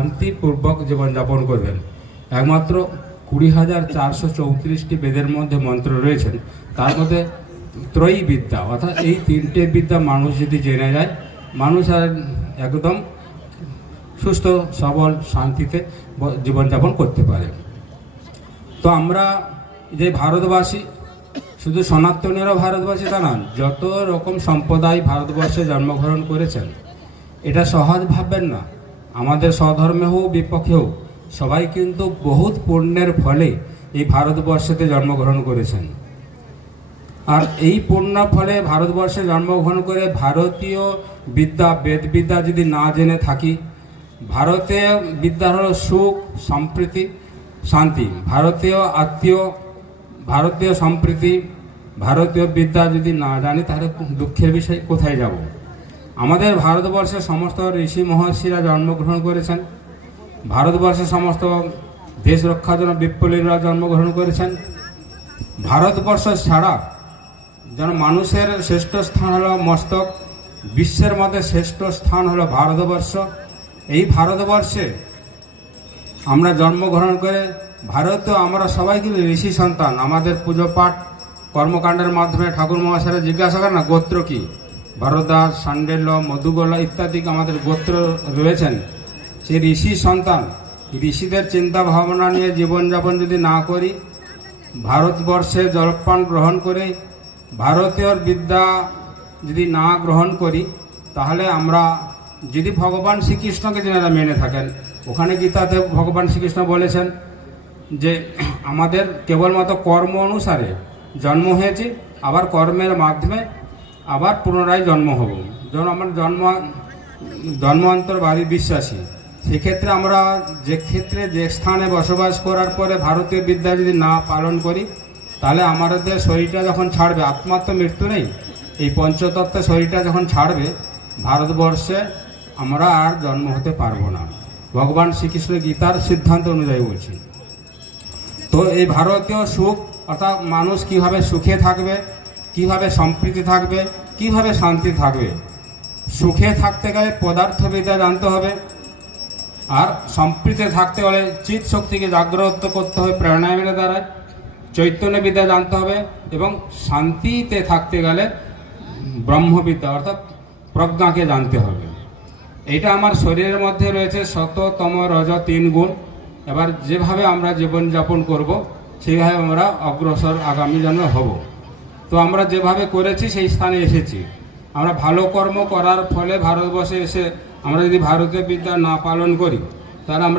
শান্তিপূর্বক জীবনযাপন করবেন। একমাত্র 20,434টি বেদের মধ্যে মন্ত্র রয়েছেন, তার মধ্যে ত্রয়ী বিদ্যা অর্থাৎ এই তিনটে বিদ্যা মানুষ যদি জেনে যায়, মানুষ আর একদম সুস্থ সবল শান্তিতে জীবনযাপন করতে পারে। তো আমরা যে ভারতবাসী, শুধু সনাতনীরা ভারতবাসী তা নন, যত রকম সম্প্রদায় ভারতবর্ষে জন্মগ্রহণ করেছেন, এটা সহজ ভাববেন না। আমাদের স্বধর্মে হোক বিপক্ষে হোক, সবাই কিন্তু বহুত পুণ্যের ফলে এই ভারতবর্ষেতে জন্মগ্রহণ করেছেন। আর এই পুণ্যের ফলে ভারতবর্ষে জন্মগ্রহণ করে ভারতীয় বিদ্যা, বেদ বিদ্যা যদি না জেনে থাকি, ভারতীয় বিদ্যা হলো সুখ, সম্প্রীতি, শান্তি। ভারতীয় সম্প্রীতি, ভারতীয় বিদ্যা যদি না জানি, তাহলে দুঃখের বিষয় কোথায় যাব। আমাদের ভারতবর্ষের সমস্ত ঋষি মহর্ষিরা জন্মগ্রহণ করেছেন, ভারতবর্ষের সমস্ত দেশ রক্ষার জন্য বিপ্লবীরা জন্মগ্রহণ করেছেন। ভারতবর্ষ ছাড়া যেন মানুষের শ্রেষ্ঠ স্থান হলো মস্তক, বিশ্বের মধ্যে শ্রেষ্ঠ স্থান হলো ভারতবর্ষ। এই ভারতবর্ষে আমরা জন্মগ্রহণ করে ভারতীয় আমরা সবাই কিন্তু ঋষি সন্তান। আমাদের পুজো পাঠ কর্মকাণ্ডের মাধ্যমে ঠাকুর মহাশয়রা জিজ্ঞাসা করেন না গোত্র কি, ভরদাস, সান্ডেল্য, মধুগোলা ইত্যাদি আমাদের গোত্র রয়েছেন। সেই ঋষি সন্তান, ঋষিদের চিন্তা ভাবনা নিয়ে জীবনযাপন যদি না করি, ভারতবর্ষে জলপান গ্রহণ করে ভারতীয় বিদ্যা যদি না গ্রহণ করি, তাহলে আমরা যদি ভগবান শ্রীকৃষ্ণকে যারা মেনে থাকেন, ওখানে গীতাতে ভগবান শ্রীকৃষ্ণ বলেছেন যে আমাদের কেবলমাত্র কর্ম অনুসারে জন্ম হয়েছে, আবার কর্মের মাধ্যমে আবার পুনরায় জন্ম হব। যেমন আমরা জন্মান্তরবাদী বিশ্বাসী, সেক্ষেত্রে আমরা যে স্থানে বসবাস করার পরে ভারতীয় বিদ্যা যদি না পালন করি, তাহলে আমাদের শরীরটা যখন ছাড়বে, আত্মার তো মৃত্যু নেই, এই পঞ্চতত্ত্ব শরীরটা যখন ছাড়বে, ভারতবর্ষে আমরা আর জন্ম হতে পারবো না। ভগবান শ্রীকৃষ্ণ গীতার সিদ্ধান্ত অনুযায়ী বলছি। তো এই ভারতীয় সুখ অর্থাৎ মানুষ কিভাবে সুখে থাকবে, কিভাবে সম্প্রীতি থাকবে, কিভাবে শান্তি থাকবে। সুখে থাকতে গেলে পদার্থবিদ্যা জানতে হবে, আর সম্প্রীতি থাকতে হলে চিৎ শক্তিকে জাগ্রত করতে হবে প্রাণায়ামের দ্বারা, চৈতন্য বিদ্যা জানতে হবে, এবং শান্তিতে থাকতে গেলে ব্রহ্মবিদ্যা অর্থাৎ প্রজ্ঞাকে জানতে হবে। এটা আমার শরীরের মধ্যে রয়েছে সততম রজ 3 গুণ। এবার যেভাবে আমরা জীবনযাপন করব, সেইভাবে আমরা অগ্রসর আগামী জন্মে হব। তো আমরা যেভাবে করেছি সেই স্থানে এসেছি। আমরা ভালো কর্ম করার ফলে ভারতবর্ষে এসে আমরা যদি ভারতীয় বিদ্যা না পালন করি, তাহলে আমরা